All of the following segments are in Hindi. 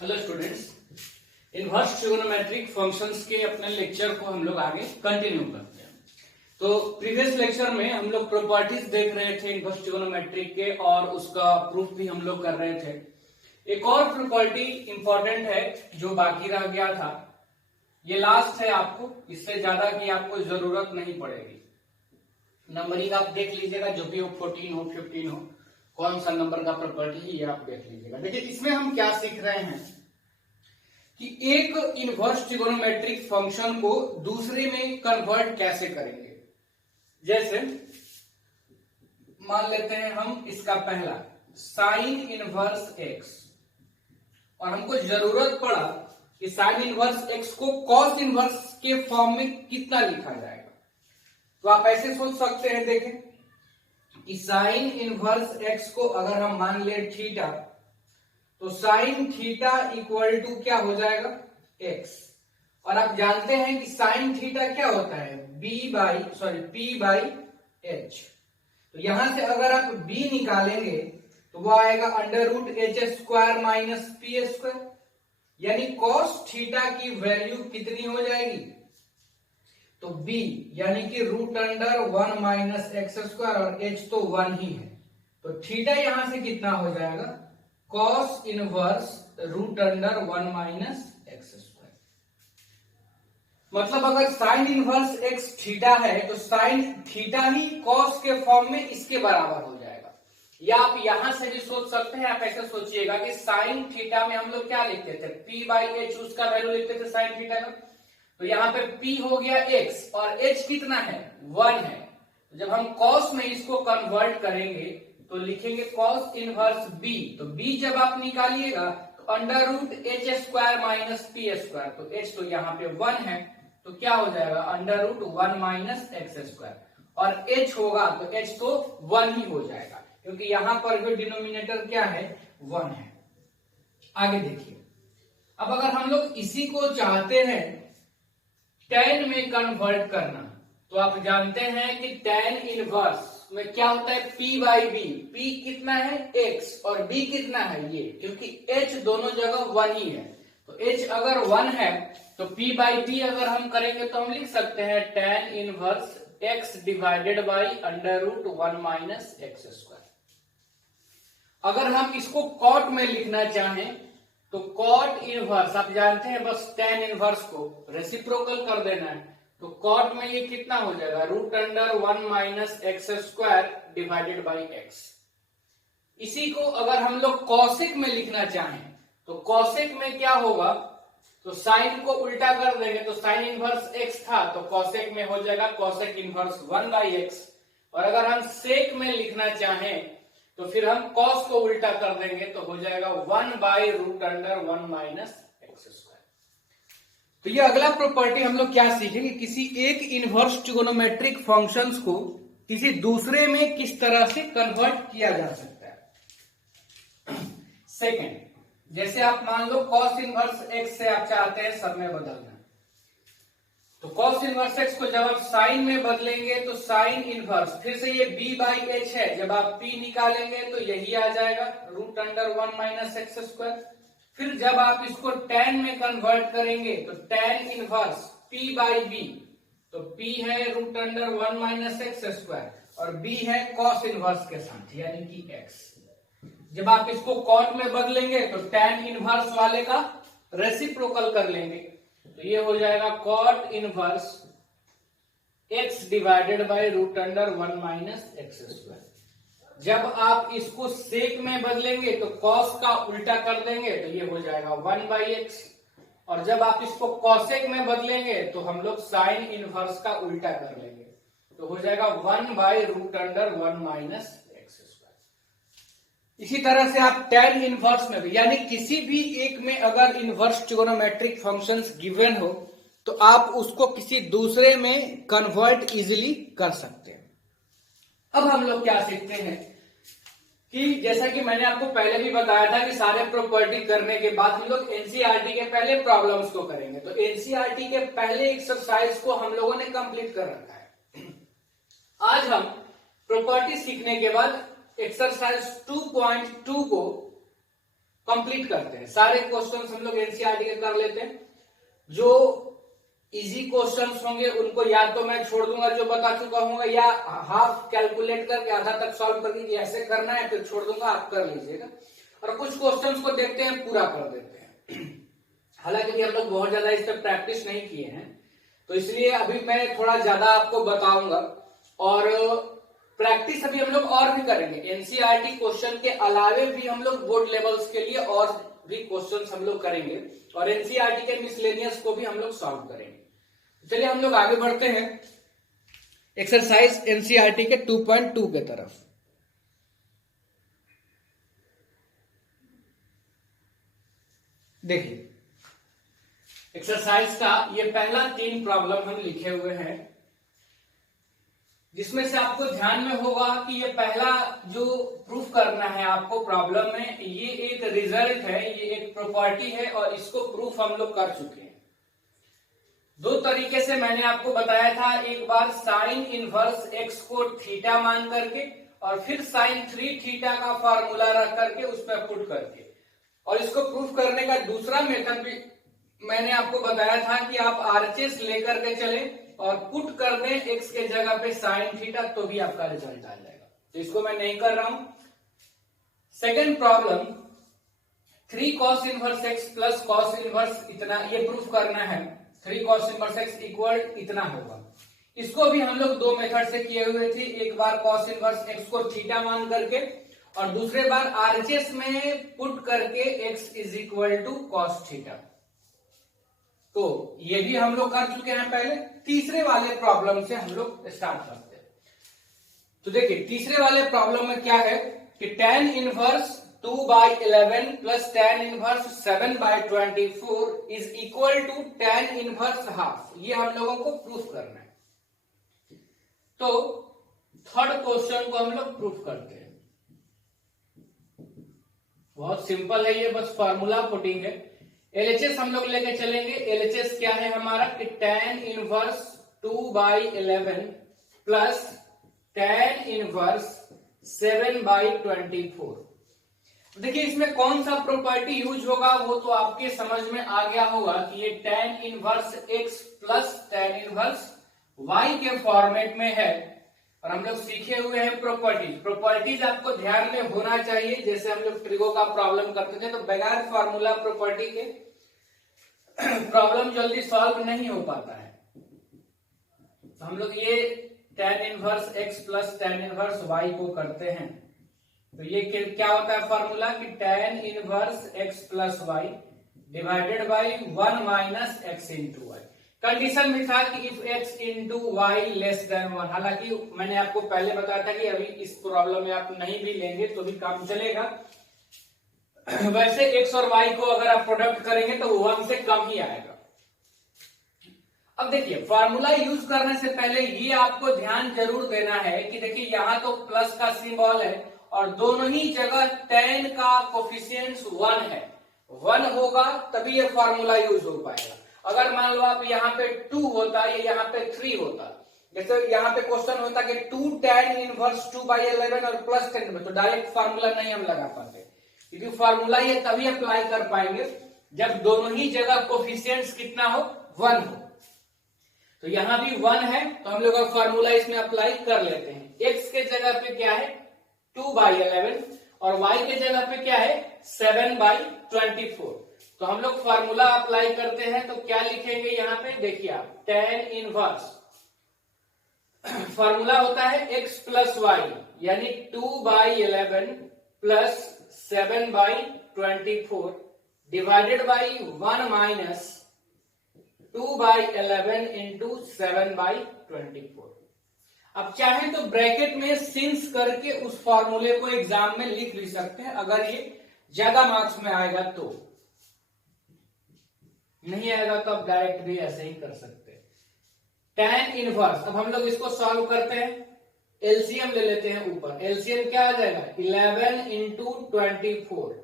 Hello students, inverse trigonometric functions के अपने लेक्चर को हम लोग आगे कंटिन्यू करते हैं। तो प्रीवियस लेक्चर में हम लोग प्रॉपर्टीज देख रहे थे इनवर्स ट्रिगोनोमेट्रिक के और उसका प्रूफ भी हम लोग कर रहे थे। एक और प्रॉपर्टी इंपॉर्टेंट है जो बाकी रह गया था, ये लास्ट है, आपको इससे ज्यादा की आपको जरूरत नहीं पड़ेगी। नंबरिंग आप देख लीजिएगा, जो भी हो 14 हो 15 हो, कौन सा नंबर का प्रॉपर्टी है ये आप देख लीजिएगा। देखिए इसमें हम क्या सीख रहे हैं कि एक इनवर्स ट्रिगोनोमेट्रिक फंक्शन को दूसरे में कन्वर्ट कैसे करेंगे। जैसे मान लेते हैं हम इसका पहला साइन इनवर्स एक्स, और हमको जरूरत पड़ा कि साइन इनवर्स एक्स को कॉस इनवर्स के फॉर्म में कितना लिखा जाएगा। तो आप ऐसे सोच सकते हैं, देखें कि साइन इनवर्स एक्स को अगर हम मान ले थीटा, तो साइन थीटा इक्वल टू क्या हो जाएगा एक्स। और आप जानते हैं कि साइन थीटा क्या होता है पी बाई एच। तो यहां से अगर आप b निकालेंगे तो वो आएगा under root H square minus P square, यानी कॉस थीटा की वैल्यू कितनी हो जाएगी, तो b यानी कि root under 1 minus X square, और h तो 1 ही है, तो थीटा यहां से कितना हो जाएगा cos inverse root under 1 minus X square. मतलब अगर साइन इनवर्स एक्स थीटा है तो साइन थीटा ही कॉस के फॉर्म में इसके बराबर हो जाएगा। या आप यहां से भी सोच सकते हैं, आप ऐसे सोचिएगा कि साइन थीटा में हम लोग क्या लिखते थे p बाई एच, उसका वैल्यू लिखते थे साइन थीटा का। तो यहाँ पे p हो गया x और h कितना है 1 है। तो जब हम cos में इसको कन्वर्ट करेंगे तो लिखेंगे cos इनवर्स b, तो b जब आप निकालिएगा तो under root H square minus P square, तो h तो यहाँ पे 1 है, तो क्या हो जाएगा under root 1 minus X square, और h होगा तो h तो 1 ही हो जाएगा, क्योंकि यहां पर भी डिनोमिनेटर क्या है 1 है। आगे देखिए, अब अगर हम लोग इसी को चाहते हैं tan में कन्वर्ट करना, तो आप जानते हैं कि tan इनवर्स में क्या होता है p बाई बी। p कितना है x और b कितना है ये, क्योंकि h दोनों जगह 1 ही है, तो h अगर 1 है तो p बाई b अगर हम करेंगे तो हम लिख सकते हैं tan inverse x divided by under root 1 minus X square. अगर हम इसको कॉट में लिखना चाहें तो कॉट इनवर्स, आप जानते हैं बस tan इनवर्स को रेसिप्रोकल कर देना है, तो कॉट में ये कितना हो जाएगा root under 1 minus X square divided by X. इसी को अगर हम लोग कॉसेक में लिखना चाहें तो कॉसेक में क्या होगा, तो साइन को उल्टा कर देंगे, तो साइन इनवर्स एक्स था तो कॉसेक में हो जाएगा कॉसेक इनवर्स 1 बाई एक्स। और अगर हम सेक में लिखना चाहें तो फिर हम कॉस को उल्टा कर देंगे तो हो जाएगा 1 by root under 1 minus X square. तो ये अगला प्रॉपर्टी हम लोग क्या सीखेंगे, किसी एक इनवर्स ट्रिगोनोमेट्रिक फंक्शंस को किसी दूसरे में किस तरह से कन्वर्ट किया जा सकता है। सेकंड, जैसे आप मान लो कॉस इनवर्स एक्स से आप चाहते हैं सब में बदलना, तो कॉस इनवर्स एक्स को जब आप साइन में बदलेंगे तो साइन इनवर्स, फिर से ये b बाई एच है, जब आप p निकालेंगे तो यही आ जाएगा root under 1 minus X square. फिर जब आप इसको tan में कन्वर्ट करेंगे तो tan inverse p by b, तो p है root under 1 minus X square और b है कॉस इनवर्स के साथ यानी कि x। जब आप इसको कॉट में बदलेंगे तो tan इनवर्स वाले का रेसिप्रोकल कर लेंगे, तो ये हो जाएगा cot inverse x divided by root under 1 minus X square. जब आप इसको सेक में बदलेंगे तो कॉस का उल्टा कर देंगे तो ये हो जाएगा 1 बाई एक्स, और जब आप इसको कॉसेक में बदलेंगे तो हम लोग साइन इनवर्स का उल्टा कर लेंगे, तो हो जाएगा 1 by root under 1 minus X square. इसी तरह से आप tan इनवर्स में भी, यानी किसी भी एक में अगर इनवर्स ट्रिगोनोमेट्रिक फंक्शंस गिवन हो तो आप उसको किसी दूसरे में कन्वर्ट इजीली कर सकते हैं। अब हम लोग क्या सीखते हैं कि जैसा कि मैंने आपको पहले भी बताया था कि सारे प्रॉपर्टी करने के बाद हम लोग एनसीईआरटी के पहले प्रॉब्लम्स को करेंगे, तो एनसीईआरटी के पहले एक्सरसाइज को हम लोगों ने कंप्लीट कर रखा है। आज हम प्रॉपर्टी सीखने के बाद एक्सरसाइज 2.2 को कंप्लीट करते हैं। सारे क्वेश्चंस हम लोग एनसीईआरटी के कर लेते हैं। जो इजी क्वेश्चंस होंगे उनको या तो मैं छोड़ दूंगा जो बता चुका हूँ, या हाफ कैलकुलेट करके आधा तक सॉल्व करके ऐसे करना है फिर छोड़ दूंगा, आप कर लीजिएगा। और कुछ क्वेश्चंस को देखते हैं, पूरा कर देते हैं। हालांकि हम लोग बहुत ज्यादा इस पर प्रैक्टिस नहीं किए हैं, तो इसलिए अभी मैं थोड़ा ज्यादा आपको बताऊंगा। और प्रैक्टिस अभी हम लोग और भी करेंगे। एनसीईआरटी क्वेश्चन के अलावे भी हम लोग बोर्ड लेवल्स के लिए और भी क्वेश्चंस हम लोग करेंगे, और एनसीईआरटी के मिसलेनियस को भी हम लोग सॉल्व करेंगे। चलिए हम लोग आगे बढ़ते हैं एक्सरसाइज एनसीईआरटी के 2.2 के तरफ। देखिए एक्सरसाइज का ये पहला 3 प्रॉब्लम हम लिखे हुए हैं, जिसमें से आपको ध्यान में होगा कि ये पहला जो प्रूफ करना है आपको प्रॉब्लम में, ये एक रिजल्ट है, ये एक प्रॉपर्टी है, और इसको प्रूफ हम लोग कर चुके हैं। 2 तरीके से मैंने आपको बताया था, एक बार साइन इनवर्स एक्स को थीटा मान करके, और फिर साइन 3 थीटा का फॉर्मूला रख करके उस पर पुट करके। और इसको प्रूफ करने का दूसरा मेथड भी मैंने आपको बताया था कि आप आरएचएस लेकर के चले और पुट कर दें एक्स के जगह पे साइन थीटा, तो भी आपका रिजल्ट आ जाएगा। तो इसको मैं नहीं कर रहा हूं। Second problem, 3 cos inverse x plus cos inverse इतना, ये प्रूफ करना है। 3 cos इनवर्स एक्स इक्वल इतना होगा। इसको भी हम लोग 2 मेथड से किए हुए थे, एक बार cos इनवर्स एक्स को थीटा मान करके, और दूसरे बार आरएचएस में पुट करके x is equal to cos theta. तो ये भी हम लोग कर चुके हैं पहले। तीसरे वाले प्रॉब्लम से हम लोग स्टार्ट करते हैं। तो देखिए तीसरे वाले प्रॉब्लम में क्या है कि tan inverse 2/11 plus tan inverse 7/24 is equal to tan inverse half. ये हम लोगों को प्रूफ करना है। तो थर्ड क्वेश्चन को हम लोग प्रूफ करते हैं। बहुत सिंपल है ये, बस फॉर्मूला पुटिंग है। एलएचएस हम लोग लेके चलेंगे। एलएचएस क्या है हमारा कि tan inverse 2/11 plus tan inverse 7/24। देखिए इसमें कौन सा प्रॉपर्टी यूज होगा वो तो आपके समझ में आ गया होगा कि ये tan inverse x plus tan inverse y के फॉर्मेट में है, और हम लोग सीखे हुए हैं प्रॉपर्टीज। प्रॉपर्टीज आपको ध्यान में होना चाहिए। जैसे हम लोग ट्रिगो का प्रॉब्लम करते थे तो बगैर फॉर्मूला प्रॉपर्टी के प्रॉब्लम जल्दी सॉल्व नहीं हो पाता है। तो हम लोग ये tan inverse x plus tan inverse y को करते हैं। तो ये क्या होता है फॉर्मूला कि tan inverse x plus y divided by 1 minus x into Y. Condition में था कि if x into Y less than 1। हालांकि मैंने आपको पहले बताया था कि अभी इस प्रॉब्लम में आप नहीं भी लेंगे तो भी काम चलेगा। वैसे x और y को अगर आप प्रोडक्ट करेंगे तो 1 से कम ही आएगा। अब देखिए फॉर्मूला यूज करने से पहले ये आपको ध्यान जरूर देना है कि देखिए यहाँ तो प्लस का सिंबल है, और दोनों ही जगह tan का कोफिशिएंट 1 है। 1 होगा तभी ये फॉर्मूला यूज हो पाएगा। अगर मान लो आप यहाँ पे 2 होता या यहाँ पे 3 होता, जैसे यहाँ पे क्वेश्चन होता कि 2 tan इनवर्स 2/11 और प्लस 10, तो डायरेक्ट फार्मूला नहीं हम लगा पाते, क्योंकि फार्मूला ये तभी अप्लाई कर पाएंगे जब दोनों ही जगह कोफिशिएंट्स कितना हो 1 हो। तो यहाँ भी 1 है तो हम लोग फार्मूला इसमें अप्लाई कर लेते हैं। x के जगह पे क्या है 2/11 और y के जगह पे क्या है 7/24। तो हम लोग फार्मूला अप्लाई करते हैं तो क्या लिखेंगे यहाँ पे देखिए आप tan इनवर्स, फार्मूला होता है x प्लस वाई यानी 2/11 plus 7/24 divided by 1 minus 2/11 into 7/24। अब चाहे तो ब्रैकेट में सिंस करके उस फॉर्मूले को एग्जाम में लिख भी सकते हैं, अगर ये ज्यादा मार्क्स में आएगा तो। नहीं आएगा तो आप डायरेक्ट भी ऐसे ही कर सकते हैं। tan इनवर्स, अब हम लोग इसको सॉल्व करते हैं, एलसीएम ले लेते हैं ऊपर। एलसीएम क्या आ जाएगा 11 इंटू 24,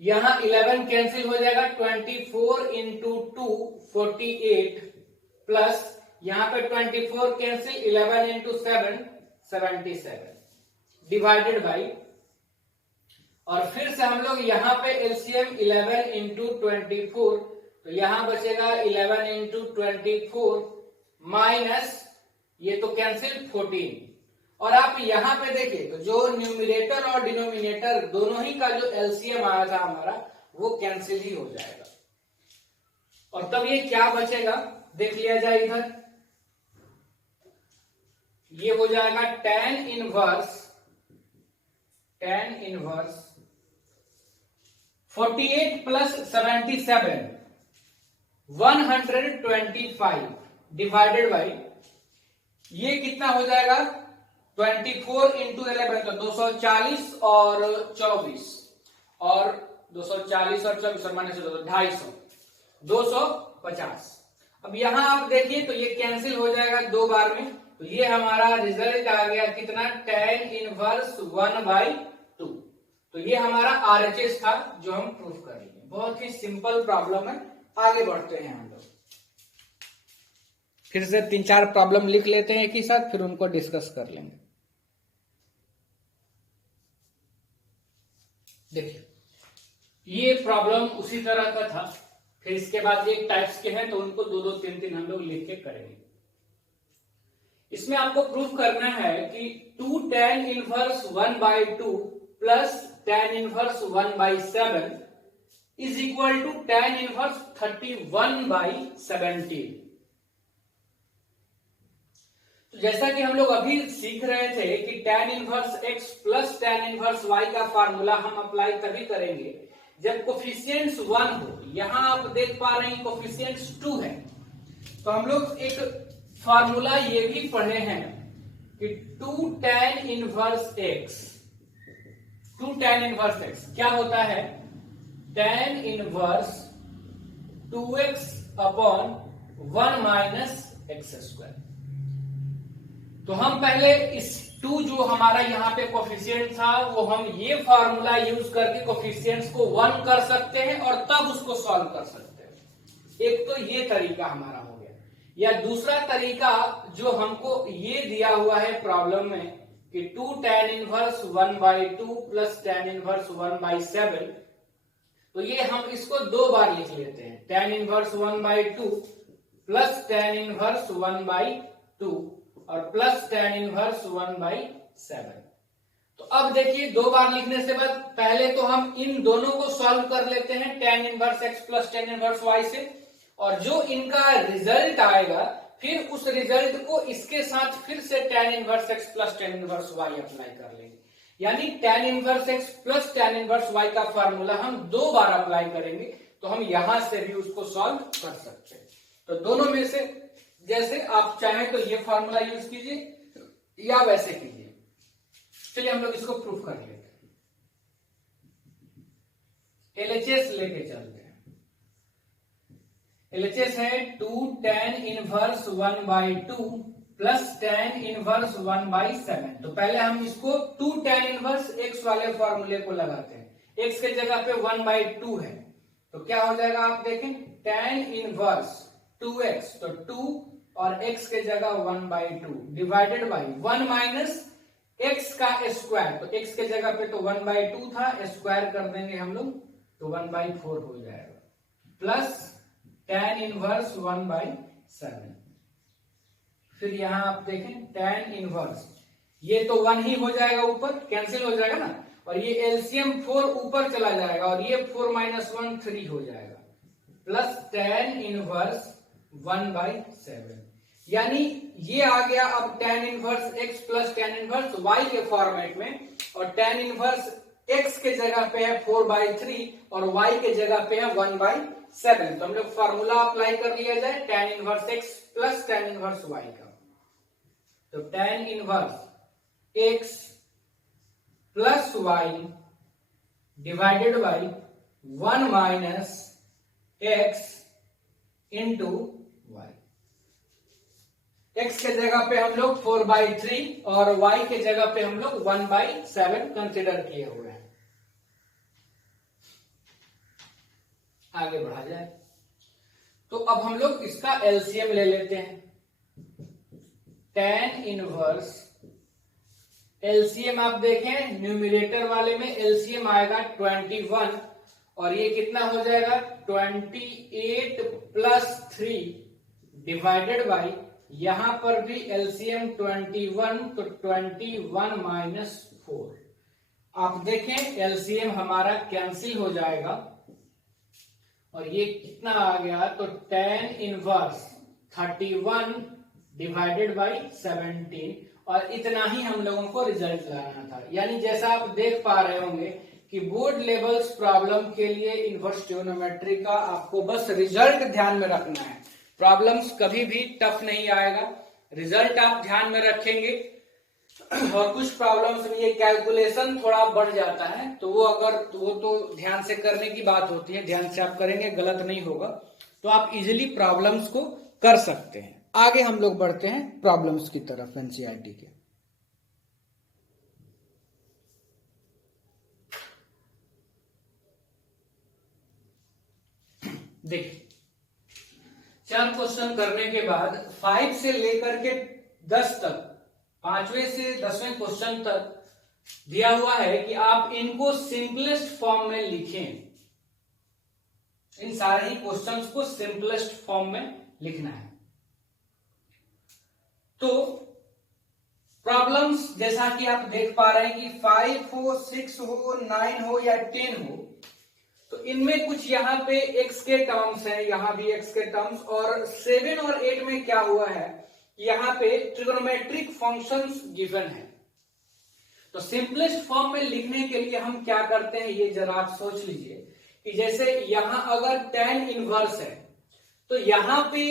यहां 11 कैंसिल हो जाएगा, 24 इंटू 2 48 प्लस यहां पे 24 कैंसिल 11 इंटू 7 77 डिवाइडेड बाई और फिर से हम लोग यहाँ पे एलसीएम 11 इंटू 24, तो यहां बचेगा 11 इंटू 24 माइनस ये तो कैंसिल 14। और आप यहां पे देखिए तो जो न्यूमिनेटर और डिनोमिनेटर दोनों ही का जो एलसीएम आया था हमारा वो कैंसिल ही हो जाएगा। और तब ये क्या बचेगा देख लिया जाए इधर, ये हो जाएगा tan inverse 48 plus 77 125 divided by ये कितना हो जाएगा 24 इंटू 11 तो 240 और 24 और 240 और 24 और माइनस 250 250। अब यहां आप देखिए तो ये कैंसिल हो जाएगा 2 बार में, तो ये हमारा रिजल्ट आ गया कितना tan इनवर्स 1/2। तो ये हमारा आरएचएस था जो हम प्रूफ करेंगे। बहुत ही सिंपल प्रॉब्लम है, आगे बढ़ते हैं हम लोग। फिर से 3-4 प्रॉब्लम लिख लेते हैं एक ही साथ, फिर उनको डिस्कस कर लेंगे। देखिए ये प्रॉब्लम उसी तरह का था, फिर इसके बाद एक टाइप्स के हैं तो उनको 2-2, 3-3 हम लोग लिख के करेंगे। इसमें आपको प्रूफ करना है कि 2 tan inverse 1/2 plus tan inverse 1/7 is equal to tan inverse 31/17। तो जैसा कि हम लोग अभी सीख रहे थे कि tan inverse x plus tan inverse y का फार्मूला हम अप्लाई तभी करेंगे जब कोफिशिएंट्स 1 हो। यहां आप देख पा रहे हैं कोफिशिएंट्स 2 है, तो हम लोग एक फार्मूला ये भी पढ़े हैं कि 2 tan inverse x, 2 tan inverse x क्या होता है tan inverse 2x upon 1 minus X square. तो हम पहले इस 2 जो हमारा यहाँ पे कोफिशिएंट था वो हम ये फार्मूला यूज करके कोफिशिएंट्स को 1 कर सकते हैं और तब उसको सॉल्व कर सकते हैं। एक तो ये तरीका हमारा हो गया, या दूसरा तरीका जो हमको ये दिया हुआ है प्रॉब्लम में कि 2 tan inverse 1/2 plus tan inverse 1/7, तो ये हम इसको 2 बार लिख लेते हैं tan inverse 1/2 plus tan inverse 1/2 और प्लस tan इनवर्स 1/7। तो अब देखिए 2 बार लिखने से बाद पहले तो हम इन दोनों को सॉल्व कर लेते हैं tan inverse x plus tan inverse y से, और जो इनका रिजल्ट आएगा फिर उस रिजल्ट को इसके साथ फिर से tan inverse x plus tan inverse y apply कर लेंगे। यानी tan inverse x plus tan inverse y का फार्मूला हम 2 बार अप्लाई करेंगे, तो हम यहां से भी उसको सॉल्व कर सकते हैं। तो दोनों में से जैसे आप चाहें तो ये फार्मूला यूज कीजिए या वैसे कीजिए। चलिए हम लोग इसको प्रूफ कर लेते हैं। एलएचएस लेके चलते हैं। एलएचएस है 2 tan inverse 1/2 plus tan inverse 1/7। तो पहले हम इसको 2 tan इनवर्स x वाले फॉर्मूले को लगाते हैं। x के जगह पे 1/2 है, तो क्या हो जाएगा आप देखें tan इनवर्स 2x, तो 2 और x के जगह 1/2 डिवाइडेड बाई 1 माइनस x का स्क्वायर, तो x के जगह पे तो 1/2 था, स्क्वायर कर देंगे हम लोग तो 1/4 हो जाएगा, प्लस tan इनवर्स 1/7। फिर यहां आप देखें tan इनवर्स ये तो 1 ही हो जाएगा, ऊपर कैंसिल हो जाएगा ना, और ये एलसीएम 4 ऊपर चला जाएगा और ये 4 माइनस 1 3 हो जाएगा, प्लस tan इनवर्स 1/7। यानी ये आ गया अब tan inverse x plus tan inverse y के फॉर्मेट में, और tan इनवर्स x के जगह पे है 4/3 और y के जगह पे है 1/7। तो हम लोग फॉर्मूला अप्लाई कर लिया जाए tan inverse x plus tan inverse y का, तो tan inverse x plus y divided by 1 minus x into y। x के जगह पे हम लोग 4/3 और y के जगह पे हम लोग 1/7 कंसिडर किए हुए हैं। आगे बढ़ा जाए तो अब हम लोग इसका एलसीएम ले लेते हैं। tan इनवर्स एलसीएम आप देखें न्यूमिरेटर वाले में एलसीएम आएगा 21 और ये कितना हो जाएगा 28 प्लस 3 डिवाइडेड बाई यहां पर भी एलसीएम 21 तो 21 माइनस 4। आप देखें एलसीएम हमारा कैंसिल हो जाएगा और ये कितना आ गया तो tan इनवर्स 31 डिवाइडेड बाई 17 और इतना ही हम लोगों को रिजल्ट लाना था। यानी जैसा आप देख पा रहे होंगे कि बोर्ड लेवल्स प्रॉब्लम के लिए इनवर्स ट्रिग्नोमेट्री का आपको बस रिजल्ट ध्यान में रखना है। प्रॉब्लम्स कभी भी टफ नहीं आएगा, रिजल्ट आप ध्यान में रखेंगे। और कुछ प्रॉब्लम्स में ये कैलकुलेशन थोड़ा बढ़ जाता है तो वो तो ध्यान से करने की बात होती है, ध्यान से आप करेंगे गलत नहीं होगा तो आप इजीली प्रॉब्लम्स को कर सकते हैं। आगे हम लोग बढ़ते हैं प्रॉब्लम्स की तरफ एनसीईआरटी के। देखिए 4 क्वेश्चन करने के बाद 5 से लेकर के 10 तक, 5वें से 10वें क्वेश्चन तक दिया हुआ है कि आप इनको सिंपलेस्ट फॉर्म में लिखें। इन सारे ही क्वेश्चंस को सिंपलेस्ट फॉर्म में लिखना है। तो प्रॉब्लम्स जैसा कि आप देख पा रहे हैं कि 5 हो, 6 हो, 9 हो या 10 हो, तो इनमें कुछ यहाँ पे x के टर्म्स हैं, यहाँ भी x के टर्म्स, और 7 और 8 में क्या हुआ है, यहाँ पे ट्रिग्नोमेट्रिक फंक्शंस गिवन है। तो सिंपलेस्ट फॉर्म में लिखने के लिए हम क्या करते हैं ये जरा आप सोच लीजिए कि जैसे यहां अगर tan इनवर्स है तो यहाँ पे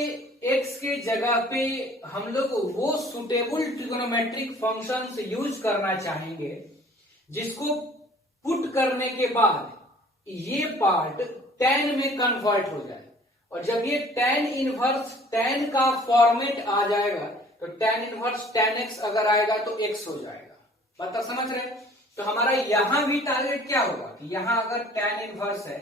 x के जगह पे हम लोग वो सुटेबल ट्रिग्नोमेट्रिक फंक्शंस यूज करना चाहेंगे जिसको पुट करने के बाद ये पार्ट tan में कन्वर्ट हो जाए। और जब ये tan इनवर्स tan का फॉर्मेट आ जाएगा तो tan इनवर्स tan x अगर आएगा तो x हो जाएगा। बात समझ रहे हैं? तो हमारा यहां भी टारगेट क्या होगा कि यहां अगर tan इनवर्स है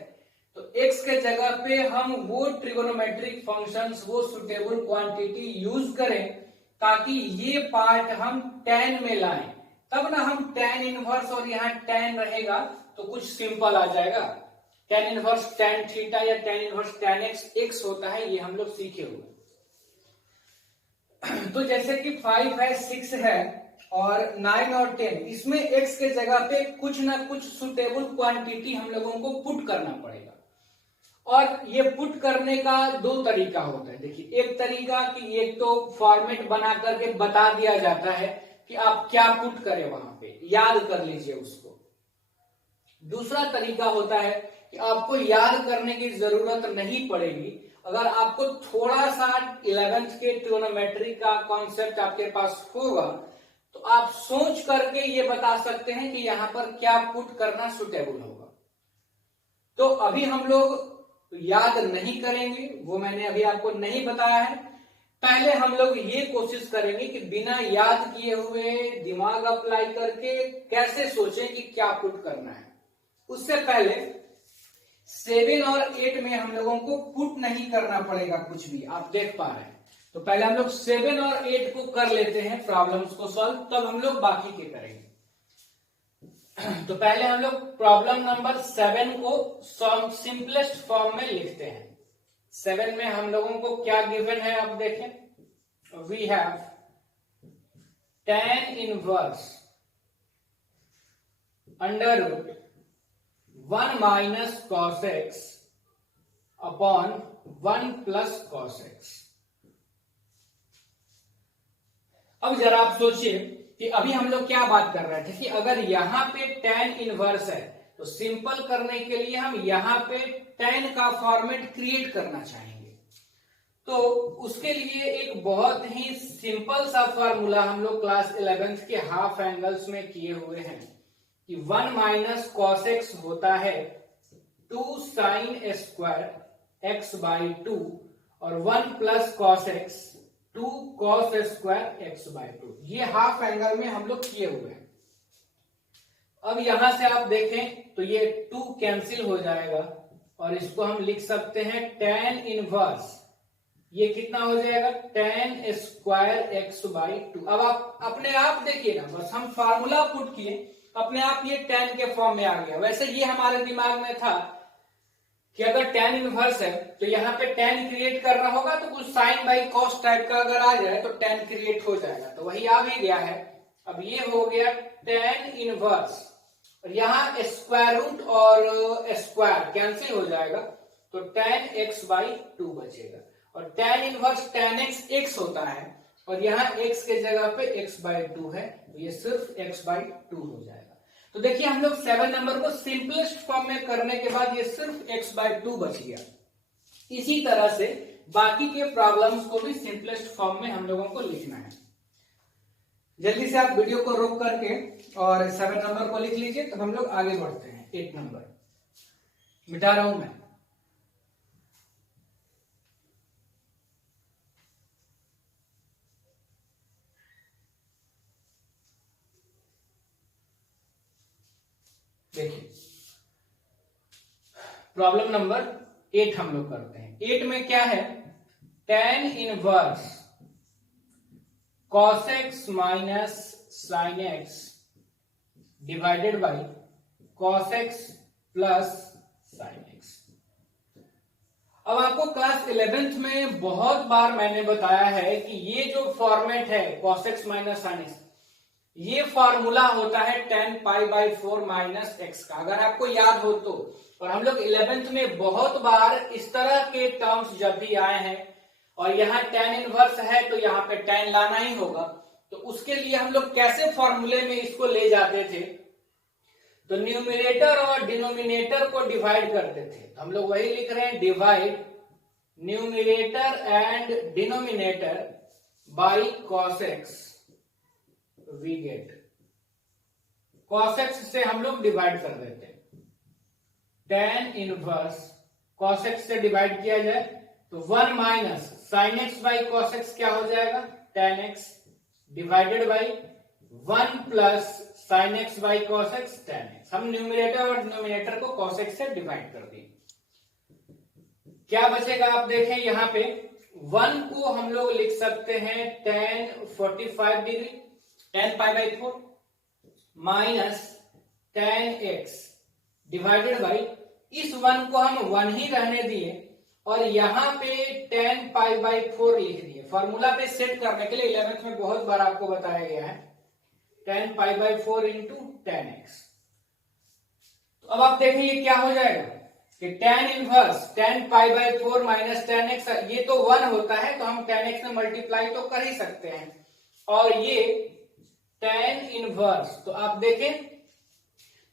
तो x के जगह पे हम वो ट्रिगोनोमेट्रिक फंक्शंस, वो सुटेबल क्वांटिटी यूज करें ताकि ये पार्ट हम tan में लाएं, तब ना हम tan इनवर्स और यहाँ tan रहेगा तो कुछ सिंपल आ जाएगा। tan इनवर्स tan थीटा या tan इनवर्स tan x होता है, ये हम लोग सीखे हुए। तो जैसे कि 5 है, 6 है और 9 और 10, इसमें x के जगह पे कुछ ना कुछ सुटेबल क्वांटिटी हम लोगों को पुट करना पड़ेगा। और ये पुट करने का 2 तरीका होता है। देखिए एक तरीका कि एक तो फॉर्मेट बना करके बता दिया जाता है कि आप क्या पुट करें, वहां पे याद कर लीजिए उसको। दूसरा तरीका होता है कि आपको याद करने की जरूरत नहीं पड़ेगी। अगर आपको थोड़ा सा 11th के ट्रिगोनोमेट्री का कॉन्सेप्ट आपके पास होगा तो आप सोच करके ये बता सकते हैं कि यहां पर क्या पुट करना सुटेबल होगा। तो अभी हम लोग याद नहीं करेंगे, वो मैंने अभी आपको नहीं बताया है। पहले हम लोग ये कोशिश करेंगे कि बिना याद किए हुए दिमाग अप्लाई करके कैसे सोचें कि क्या पुट करना है। उससे पहले 7 और 8 में हम लोगों को पुट नहीं करना पड़ेगा कुछ भी, आप देख पा रहे हैं। तो पहले हम लोग 7 और 8 को कर लेते हैं प्रॉब्लम्स को सॉल्व, तब हम लोग बाकी के करेंगे। तो पहले हम लोग प्रॉब्लम नंबर 7 को सिंपलेस्ट फॉर्म में लिखते हैं। 7 में हम लोगों को क्या गिवन है आप देखें। We have tan inverse under root 1 minus cos x upon 1 plus cos x। अब जरा आप सोचिए कि अभी हम लोग क्या बात कर रहे थे कि अगर यहां पे tan इनवर्स है तो सिंपल करने के लिए हम यहां पे tan का फॉर्मेट क्रिएट करना चाहेंगे। तो उसके लिए एक बहुत ही सिंपल सा फॉर्मूला हम लोग क्लास 11th के हाफ एंगल्स में किए हुए हैं कि 1 माइनस cos x होता है 2 sin स्क्वायर x बाई 2 और 1 plus cos x 2 cos square x by 2। ये हाफ एंगल में हम लोग किए हुए हैं। अब यहां से आप देखें तो ये 2 कैंसिल हो जाएगा और इसको हम लिख सकते हैं tan इनवर्स ये कितना हो जाएगा tan स्क्वायर x बाई 2। अब आप अपने आप देखिए ना, बस हम फार्मूला पुट किए, अपने आप ये tan के फॉर्म में आ गया। वैसे ये हमारे दिमाग में था कि अगर tan इनवर्स है तो यहाँ पे tan क्रिएट करना होगा, तो कुछ साइन बाई कॉस टाइप का अगर आ जाए तो tan क्रिएट हो जाएगा, तो वही आ भी गया है। अब ये हो गया tan इनवर्स, और यहाँ स्क्वायर रूट और स्क्वायर कैंसिल हो जाएगा, तो tan x बाई 2 बचेगा। और tan inverse tan x x होता है, और यहाँ x के जगह पे x बाई 2 है, तो ये सिर्फ x बाई 2 हो जाएगा। तो देखिए हम लोग 7 नंबर को सिंपलेस्ट फॉर्म में करने के बाद ये सिर्फ x बाई 2 बच गया। इसी तरह से बाकी के प्रॉब्लम्स को भी सिंपलेस्ट फॉर्म में हम लोगों को लिखना है। जल्दी से आप वीडियो को रोक करके और 7 नंबर को लिख लीजिए, तो हम लोग आगे बढ़ते हैं। 8 नंबर मिटा रहा हूं मैं। देखिए प्रॉब्लम नंबर 8 हम लोग करते हैं। 8 में क्या है, tan inverse cos x minus sin x divided by cos x plus sin x। अब आपको क्लास 11th में बहुत बार मैंने बताया है कि ये जो फॉर्मेट है cos x minus sin x, ये फॉर्मूला होता है tan pi by 4 minus x का, अगर आपको याद हो तो। और हम लोग 11th में बहुत बार इस तरह के टर्म्स जब भी आए हैं और यहाँ tan इनवर्स है तो यहाँ पे tan लाना ही होगा, तो उसके लिए हम लोग कैसे फॉर्मूले में इसको ले जाते थे, तो न्यूमिनेटर और डिनोमिनेटर को डिवाइड करते थे। तो हम लोग वही लिख रहे हैं, divide numerator and denominator by cos x, we get cos x से हम लोग डिवाइड कर देते हैं। tan इनवर्स cos x से डिवाइड किया जाए तो 1 minus sin x by cos x क्या हो जाएगा, tan x divided by 1 plus sin x by cos x tan x। हम न्यूमिनेटर और डिनोमिनेटर को cos x से डिवाइड कर दिए। क्या बचेगा आप देखें, यहाँ पे 1 को हम लोग लिख सकते हैं tan 45 degree, tan pi by 4 minus tan x divided by, इस 1 को हम 1 ही रहने दिए और यहाँ पे tan पाई बाई 4 लिख दिए। फॉर्मूला पे सेट करने के लिए 11th में बहुत बार आपको बताया गया है, tan pi by 4 into tan x। तो अब आप देखें ये क्या हो जाएगा कि tan inverse tan pi by 4 minus tan x, ये तो 1 होता है तो हम tan x में मल्टीप्लाई तो कर ही सकते हैं, और ये tan इनवर्स, तो आप देखें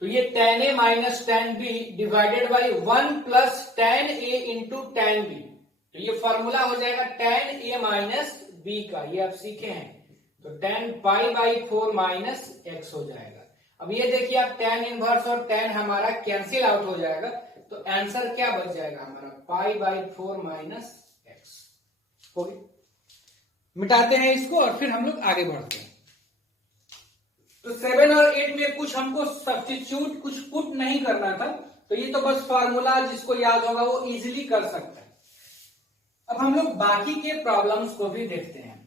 तो ये tan a minus tan b divided by 1 plus tan a into tan b, तो ये फॉर्मूला हो जाएगा tan a माइनस b का, ये आप सीखे हैं, तो tan pi by 4 minus x हो जाएगा। अब ये देखिए आप tan इनवर्स और tan हमारा कैंसिल आउट हो जाएगा, तो आंसर क्या बच जाएगा हमारा, पाई बाई 4 माइनस x। हो गया, मिटाते हैं इसको और फिर हम लोग आगे बढ़ते हैं। तो 7 और 8 में कुछ हमको सब्स्टिट्यूट कुछ पुट नहीं करना था, तो ये तो बस फार्मूला जिसको याद होगा वो इजीली कर सकता है। अब हम लोग बाकी के प्रॉब्लम्स को भी देखते हैं।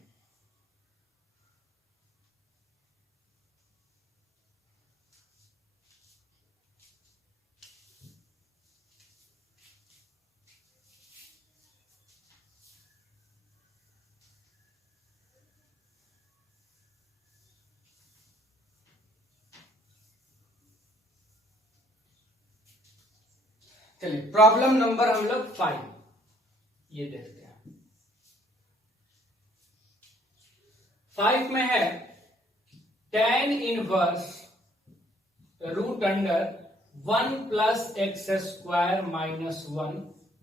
चलिए प्रॉब्लम नंबर हम लोग 5 ये देखते हैं। 5 में है tan inverse root under 1 plus X square minus 1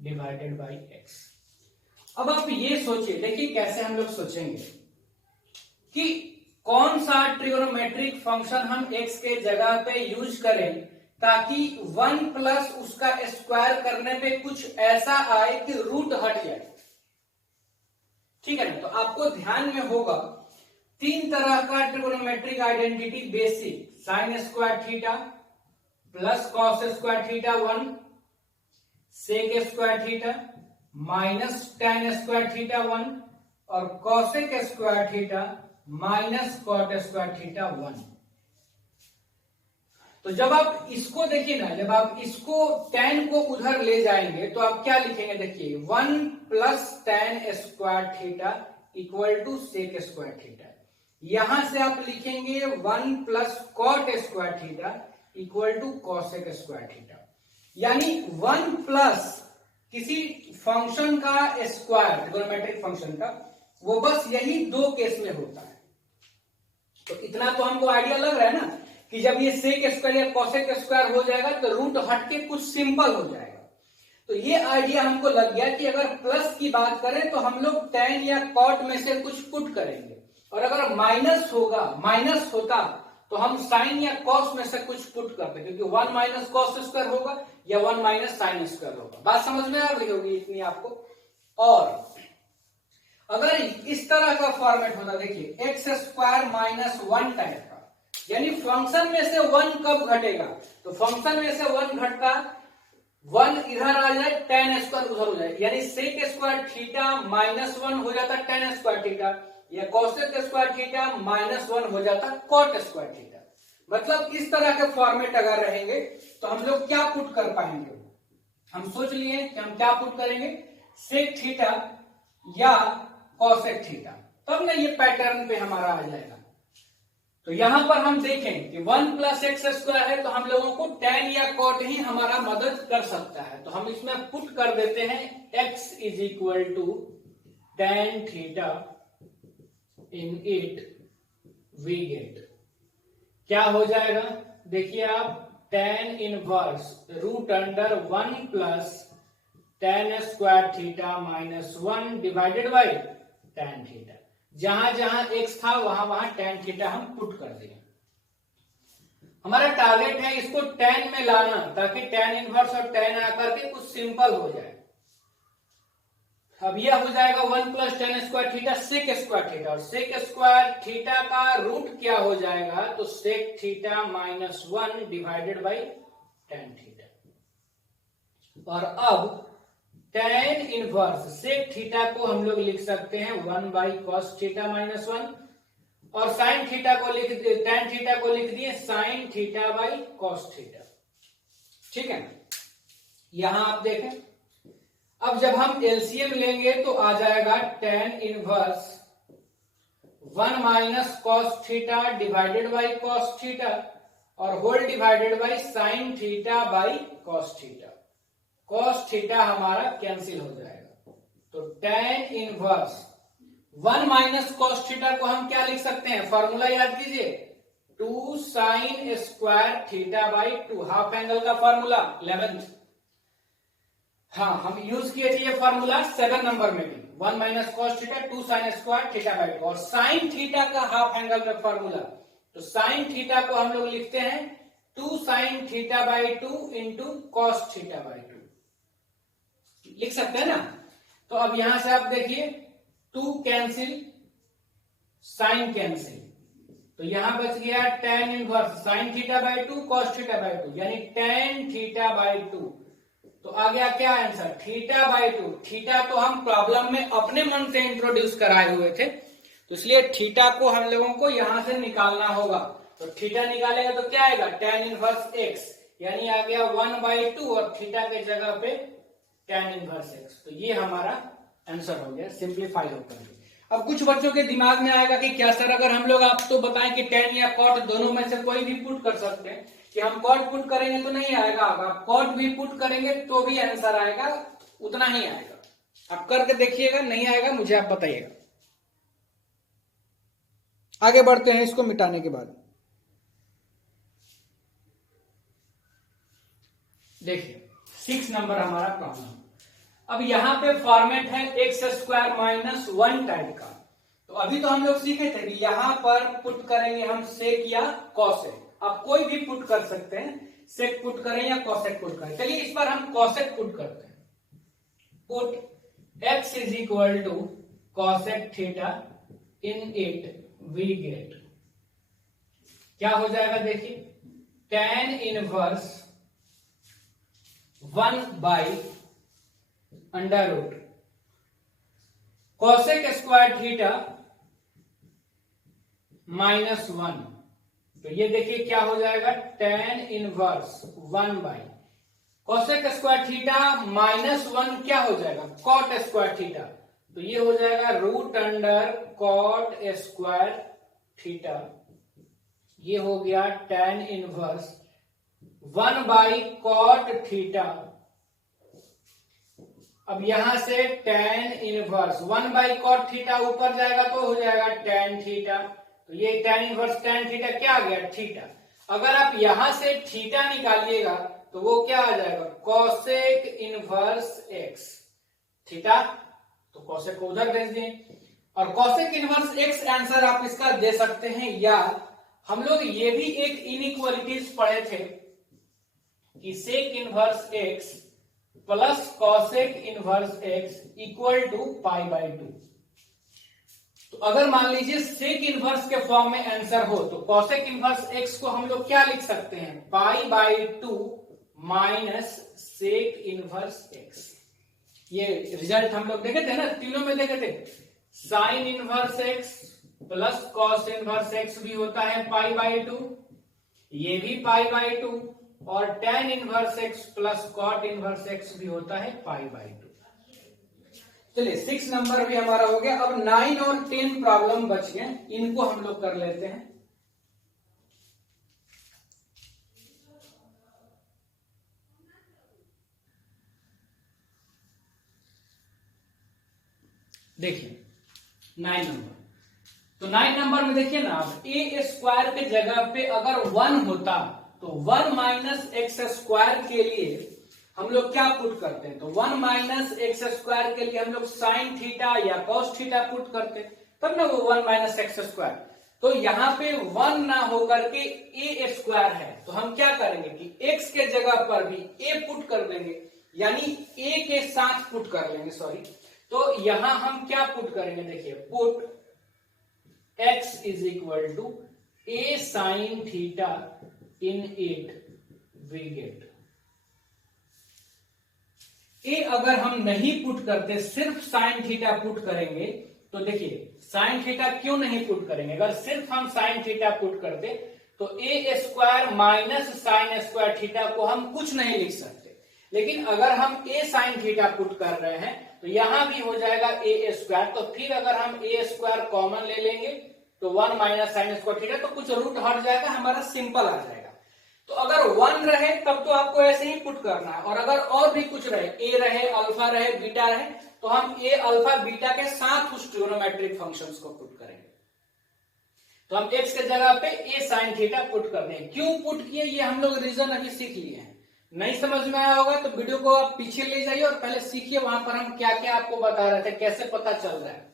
divided by x। अब आप ये सोचिए, देखिए कैसे हम लोग सोचेंगे कि कौन सा ट्रिग्नोमेट्रिक फंक्शन हम x के जगह पे यूज करें ताकि 1 प्लस उसका स्क्वायर करने पे कुछ ऐसा आए कि रूट हट जाए। ठीक है ना, तो आपको ध्यान में होगा 3 तरह का trigonometric identity basic, sine square theta plus cos square theta 1, sec square theta minus tan square theta 1 और cosec square theta minus cot square theta 1। तो जब आप इसको देखिए ना, जब आप इसको tan को उधर ले जाएंगे तो आप क्या लिखेंगे, देखिए 1 plus tan square theta equal to sec square theta. यहां से आप लिखेंगे 1 plus cot square theta equal to cosec square theta. यानी 1 प्लस किसी फंक्शन का स्क्वायर, ट्रिगोनोमेट्रिक फंक्शन का, वो बस यही दो केस में होता है। तो इतना तो हमको आइडिया लग रहा है ना कि जब ये सेक स्क्वायर या कॉसेक स्क्वायर हो जाएगा तो रूट हटके कुछ सिंपल हो जाएगा। तो ये आइडिया हमको लग गया कि अगर प्लस की बात करें तो हम लोग टेन या कॉट में से कुछ पुट करेंगे, और अगर माइनस होता तो हम साइन या कॉस में से कुछ पुट करते, क्योंकि 1 माइनस कॉस स्क्वायर होगा या 1 माइनस साइन स्क्वायर होगा। बात समझ में आ रही होगी इतनी आपको। और अगर इस तरह का फॉर्मेट होता, देखिए एक्स स्क्वायर माइनस 1 टाइप का, यानी फंक्शन में से 1 कब घटेगा, तो फंक्शन में से 1 घटता, 1 इधर आ जाए, टेन स्क्वायर उधर हो जाए, यानी सेक स्क्वायर थीटा माइनस 1 हो जाता टेन स्क्वायर थीटा, या कॉसेक स्क्वायर थीटा माइनस 1 हो जाता कॉट स्क्वायर थीटा। मतलब इस तरह के फॉर्मेट अगर रहेंगे तो हम लोग क्या पुट कर पाएंगे, हम सोच लिए कि हम क्या पुट करेंगे, सेक थीटा या कॉसेक थीटा, तब ना ये पैटर्न पे हमारा आ जाएगा। तो यहां पर हम देखें कि 1 प्लस एक्स स्क्वायर है तो हम लोगों को टेन या कॉट ही हमारा मदद कर सकता है। तो हम इसमें पुट कर देते हैं x is equal to tan theta in it we get. क्या हो जाएगा, देखिए आप, tan inverse root under 1 plus tan square theta minus 1 divided by tan theta. जहां जहां x था वहां वहां टेन थीटा हम पुट कर दिए। हमारा टारगेट है इसको टेन में लाना, ताकि टेन इनवर्स और टेन आकर के कुछ सिंपल हो जाए। अब यह हो जाएगा 1 plus tan square theta sec square theta, और सेक स्क्वायर थीटा का रूट क्या हो जाएगा, तो sec theta minus 1 divided by tan theta. और अब टेन इनवर्स सेक थीटा को हम लोग लिख सकते हैं 1 बाई कॉस थीटा माइनस 1, और साइन थीटा को लिख दिए, टेन थीटा को लिख दिए sign theta by cos theta. ठीक है, यहां आप देखें, अब जब हम एलसीएम लेंगे तो आ जाएगा tan inverse 1 minus cos theta divided by cos theta, और whole divided by sine theta by cos theta. Cos theta हमारा कैंसिल हो जाएगा, तो tan inverse 1 minus cos theta को हम क्या लिख सकते हैं, फॉर्मूला याद कीजिए, 2 sign square theta by 2, half angle का फॉर्मूला 11th। हाँ, हम यूज किए थे ये फॉर्मूला 7 नंबर में भी, 1 minus cos theta 2 sign square theta by 2, और साइन थीटा का हाफ एंगल में फॉर्मूला, तो साइन थीटा को हम लोग लिखते हैं 2 sign theta by 2 into cos theta by 2, लिख सकते हैं ना। तो अब यहां से आप देखिए 2 कैंसिल, साइन कैंसिल, तो यहां बच गया tan inverse sine theta by 2 cos theta by 2, यानी टेन थीटा बाई 2। तो आ गया क्या आंसर, थीटा बाई 2। थीटा तो हम प्रॉब्लम में अपने मन से इंट्रोड्यूस कराए हुए थे, तो इसलिए थीटा को हम लोगों को यहां से निकालना होगा। तो थीटा निकालेगा तो क्या आएगा, टेन इनवर्स एक्स, यानी आ गया 1/2, और थीटा के जगह पे टेन इनवर्स एक्स। तो ये हमारा आंसर हो गया, सिंप्लीफाई होकर। अब कुछ बच्चों के दिमाग में आएगा कि क्या सर, अगर हम लोग आप तो बताएं कि टेन या कॉट दोनों में से कोई भी पुट कर सकते हैं, कि हम कॉट पुट करेंगे तो नहीं आएगा, अगर कॉट भी पुट करेंगे तो भी आंसर आएगा, उतना ही आएगा। आप करके देखिएगा, नहीं आएगा मुझे आप बताइएगा। आगे बढ़ते हैं इसको मिटाने के बाद। देखिए 6 नंबर हमारा प्रॉब्लम। अब यहां पे फॉर्मेट है एक्स स्क्वायर माइनस 1 टाइप का। तो अभी तो हम लोग सीखे थे कि यहां पर पुट करेंगे हम सेक या कॉसेक। आप कोई भी पुट कर सकते हैं, सेक पुट करें या कॉसेक पुट करें। चलिए इस बार हम कॉसेक पुट करते हैं। Put x is equal to cosec theta in it we get, क्या हो जाएगा देखिए, tan inverse 1 by under root cosec square theta -1, तो ये देखिए क्या हो जाएगा, tan inverse 1 by cosec square theta -1 क्या हो जाएगा, कॉट स्क्वायर थीटा, तो ये हो जाएगा root under cot square theta, ये हो गया tan inverse 1 by cot theta. अब यहां से tan inverse 1 by cot theta ऊपर जाएगा तो हो जाएगा tan थीटा, तो ये tan इनवर्स tan थीटा क्या आ गया, थीटा। अगर आप यहां से थीटा निकालिएगा तो वो क्या आ जाएगा, कोसेक इनवर्स x थीटा, तो कोसेक को उधर भेज दें, और कोसेक इनवर्स x आंसर आप इसका दे सकते हैं। या हम लोग ये भी एक इनइक्वालिटीज पढ़े थे कि sec inverse x plus cosec inverse x equal to pi by 2। तो अगर मान लीजिए सेक इनवर्स के फॉर्म में आंसर हो तो कोसेक इनवर्स x को हम लोग क्या लिख सकते हैं, pi by 2 minus sec inverse x। ये रिजल्ट हम लोग देखे थे ना, तीनों में देखे थे, sine inverse x plus cos inverse x भी होता है पाई बाई 2, ये भी पाई बाई 2, और tan inverse x plus cot inverse x भी होता है पाई बाई 2। चलिए 6 नंबर भी हमारा हो गया। अब 9 और 10 प्रॉब्लम बच गए, इनको हम लोग कर लेते हैं। देखिए 9 नंबर, तो 9 नंबर में देखिए ना, अब ए स्क्वायर के जगह पे अगर 1 होता तो 1 माइनस एक्स स्क्वायर के लिए हम लोग क्या पुट करते हैं, तो 1 माइनस एक्स स्क्वायर के लिए हम लोग साइन थीटा या कॉस थीटा पुट करते हैं, तब ना वो 1 माइनस एक्स स्क्वायर। तो यहाँ पे 1 ना होकर के ए स्क्वायर है, तो हम क्या करेंगे कि एक्स के जगह पर भी ए पुट कर देंगे, यानी ए के साथ पुट कर लेंगे, सॉरी। तो यहां हम क्या पुट करेंगे, देखिए put x is equal to a sine theta in 8 we get. A अगर हम नहीं पुट करते, सिर्फ साइन थीटा पुट करेंगे, तो देखिए साइन थीटा क्यों नहीं पुट करेंगे, अगर सिर्फ हम साइन थीटा पुट करते तो a square minus sine square theta को हम कुछ नहीं लिख सकते, लेकिन अगर हम ए साइन थीटा पुट कर रहे हैं तो यहां भी हो जाएगा ए स्क्वायर। तो फिर अगर हम ए स्क्वायर कॉमन ले लेंगे तो 1 माइनस साइन स्क्वायर थीटा, तो कुछ रूट हट जाएगा, हमारा सिंपल आ जाएगा। तो अगर 1 रहे तब तो आपको ऐसे ही पुट करना है, और अगर और भी कुछ रहे, ए रहे, अल्फा रहे, बीटा रहे, तो हम ए अल्फा बीटा के साथ उस ट्रिग्नोमेट्रिक फंक्शंस को पुट करेंगे। तो हम एक्स के जगह पे ए साइन थीटा पुट कर दें। क्यों पुट किए ये हम लोग रीजन अभी सीख लिए हैं। नहीं समझ में आया होगा तो वीडियो को आप पीछे ले जाइए और पहले सीखिए, वहां पर हम क्या क्या आपको बता रहे थे, कैसे पता चल रहा है।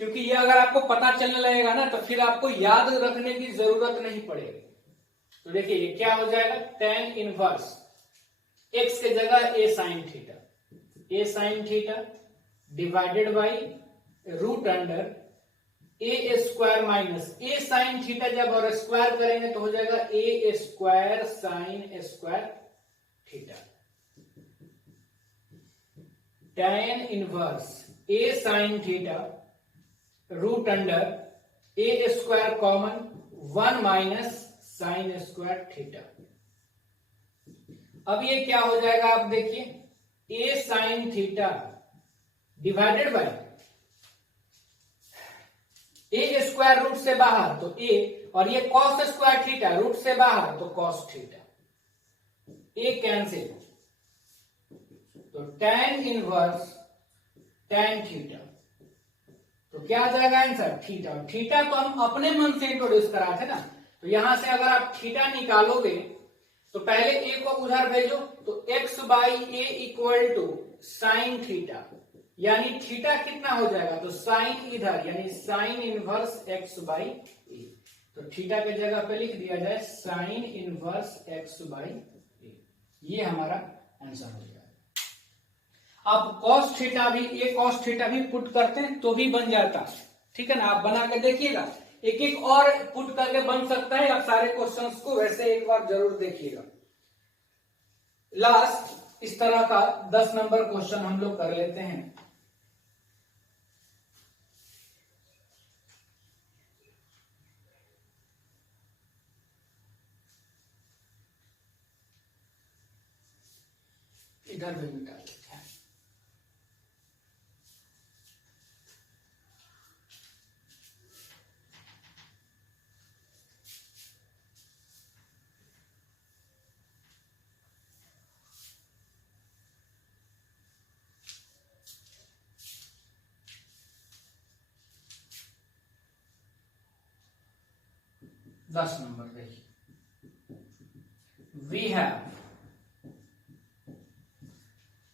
क्योंकि ये अगर आपको पता चलने लगेगा ना तो फिर आपको याद रखने की जरूरत नहीं पड़ेगी। तो देखिए ये क्या हो जाएगा, tan इनवर्स एक्स के जगह a sine theta divided by root under a square minus a sine theta, जब और स्क्वायर करेंगे तो हो जाएगा a square sine square theta, tan inverse a sine theta root under a square common 1 minus sine square theta. अब ये क्या हो जाएगा, आप देखिए a sine theta divided by a square root से बाहर तो ए, और ये कॉस स्क्वायर थीटा रूट से बाहर तो कॉस थीटा, ए कैंसिल, तो tan इनवर्स tan थीटा, तो क्या आ जाएगा आंसर, थीटा। थीटा तो हम अपने मन से इंट्रोड्यूस करा थे ना, तो यहां से अगर आप थीटा निकालोगे तो पहले ए को उधर भेजो, तो x by A equal to sine theta, यानी थीटा कितना हो जाएगा, तो साइन इधर, यानी sine inverse x by A, तो थीटा के जगह पे लिख दिया जाए sine inverse x by A, ये हमारा आंसर हो जाएगा। आप cos थीटा भी, ए cos थीटा भी पुट करते हैं तो भी बन जाता, ठीक है ना, आप बना के देखिएगा, एक एक और पुट करके बन सकता है। आप सारे क्वेश्चंस को वैसे एक बार जरूर देखिएगा। लास्ट इस तरह का 10 नंबर क्वेश्चन हम लोग कर लेते हैं। इधर भी मिटा देते हैं। दस नंबर देखिए, वी हैव,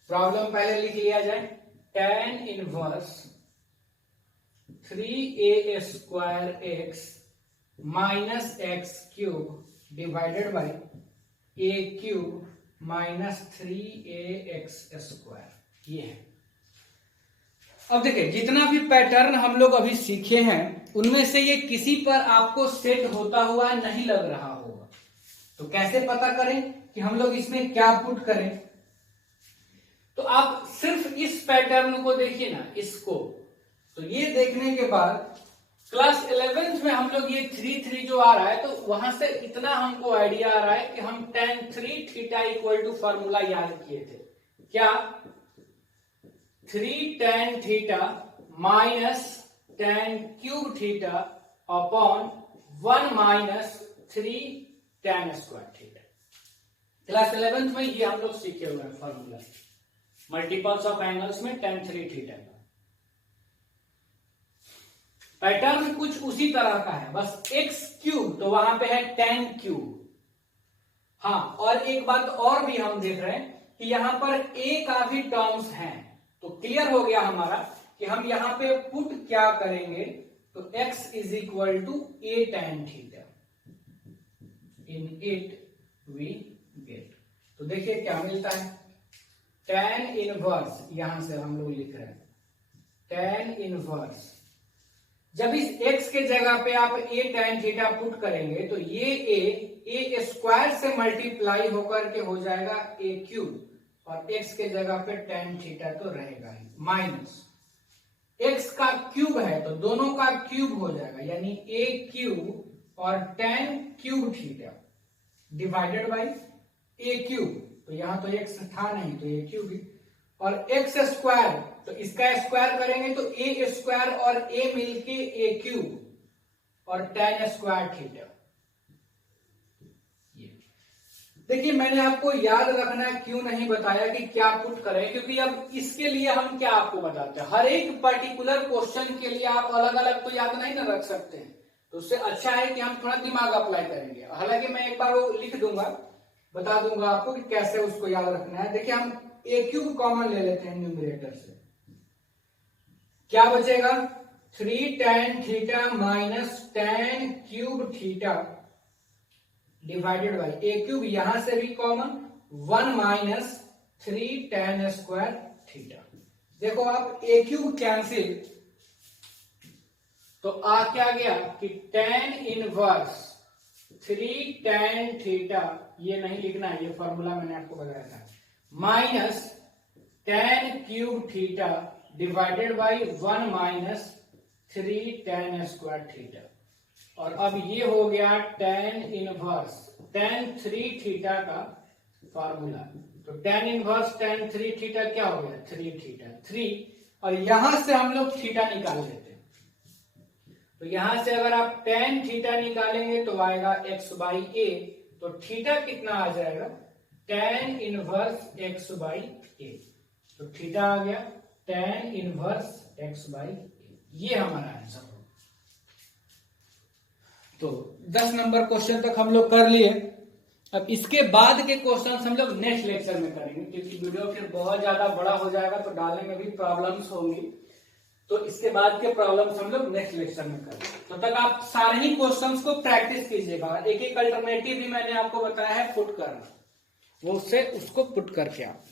प्रॉब्लम पहले लिख लिया जाए, tan inverse 3a square x minus x cube divided by a cube minus 3ax square, ये है। अब देखिए, जितना भी पैटर्न हम लोग अभी सीखे हैं उनमें से ये किसी पर आपको सेट होता हुआ नहीं लग रहा होगा, तो कैसे पता करें कि हम लोग इसमें क्या पुट करें? तो आप सिर्फ इस पैटर्न को देखिए ना, इसको, तो ये देखने के बाद क्लास 11th में हम लोग ये 3 जो आ रहा है, तो वहां से इतना हमको आइडिया आ रहा है कि हम tan 3 theta equal to formula याद किए थे, क्या? 3 tan theta minus tan cube theta upon 1 minus 3 tan square theta. Class 11th में ये हम लोग सीखे हुए हैं फॉर्मूला, मल्टीपल्स ऑफ एंगल्स में tan 3 थीटा का पैटर्न कुछ उसी तरह का है, बस x क्यूब तो वहां पे है tan क्यूब। हाँ, और एक बात और भी हम देख रहे हैं कि यहां पर a का भी टर्म्स हैं, तो क्लियर हो गया हमारा कि हम यहां पे पुट क्या करेंगे, तो x is equal to a tan theta, in it we get, तो देखिए क्या मिलता है, tan इनवर्स, यहां से हम लोग लिख रहे हैं tan इनवर्स, जब इस x के जगह पे आप a tan थीटा पुट करेंगे तो ये a स्क्वायर से मल्टीप्लाई होकर के हो जाएगा a क्यूब, और x के जगह पे tan थीटा तो रहेगा ही, माइनस x का क्यूब है तो दोनों का क्यूब हो जाएगा, यानी a क्यूब और tan cube theta divided by a cube, तो यहां तो x था नहीं तो a क्यूब ही, और x स्क्वायर, तो इसका स्क्वायर करेंगे तो a स्क्वायर और a मिलके a क्यूब और tan स्क्वायर थीटा। देखिए, मैंने आपको याद रखना क्यों नहीं बताया कि क्या पुट करें, क्योंकि अब इसके लिए हम क्या आपको बताते हैं, हर एक पर्टिकुलर क्वेश्चन के लिए आप अलग अलग तो याद नहीं ना रख सकते हैं, तो उससे अच्छा है कि हम थोड़ा दिमाग अप्लाई करेंगे। हालांकि मैं एक बार वो लिख दूंगा, बता दूंगा आपको कि कैसे उसको याद रखना है। देखिए, हम a क्यूब कॉमन ले लेते हैं न्यूमरेटर से, क्या बचेगा, 3 tan theta minus tan cube theta divided by a cube, यहां से भी common 1 minus 3 tan square theta. देखो आप a क्यूब कैंसिल, तो आ क्या गया कि tan इनवर्स 3 tan थीटा, ये नहीं लिखना है, ये फॉर्मूला मैंने आपको बताया था, minus tan cube theta divided by 1 minus 3 tan square theta, और अब ये हो गया tan इनवर्स tan 3 थीटा का फॉर्मूला, तो tan इनवर्स tan 3 थीटा क्या हो गया, 3 थीटा 3, और यहां से हम लोग थीटा निकाल लेते हैं, तो यहां से अगर आप tan थीटा निकालेंगे तो आएगा x बाई a, तो थीटा कितना आ जाएगा, tan inverse x by a, तो थीटा आ गया tan inverse x by a, ये हमारा आंसर होगा। तो 10 नंबर क्वेश्चन तक हम लोग कर लिए। अब इसके बाद के क्वेश्चंस हम लोग नेक्स्ट लेक्चर में करेंगे, क्योंकि वीडियो फिर बहुत ज्यादा बड़ा हो जाएगा तो डालने में भी प्रॉब्लम्स होंगी, तो इसके बाद के प्रॉब्लम्स हम लोग नेक्स्ट लेक्चर में करेंगे। तब तक आप सारे ही क्वेश्चंस को प्रैक्टिस कीजिएगा, एक एक अल्टरनेटिव भी मैंने आपको बताया है पुट करना, वो उससे उसको पुट करके आप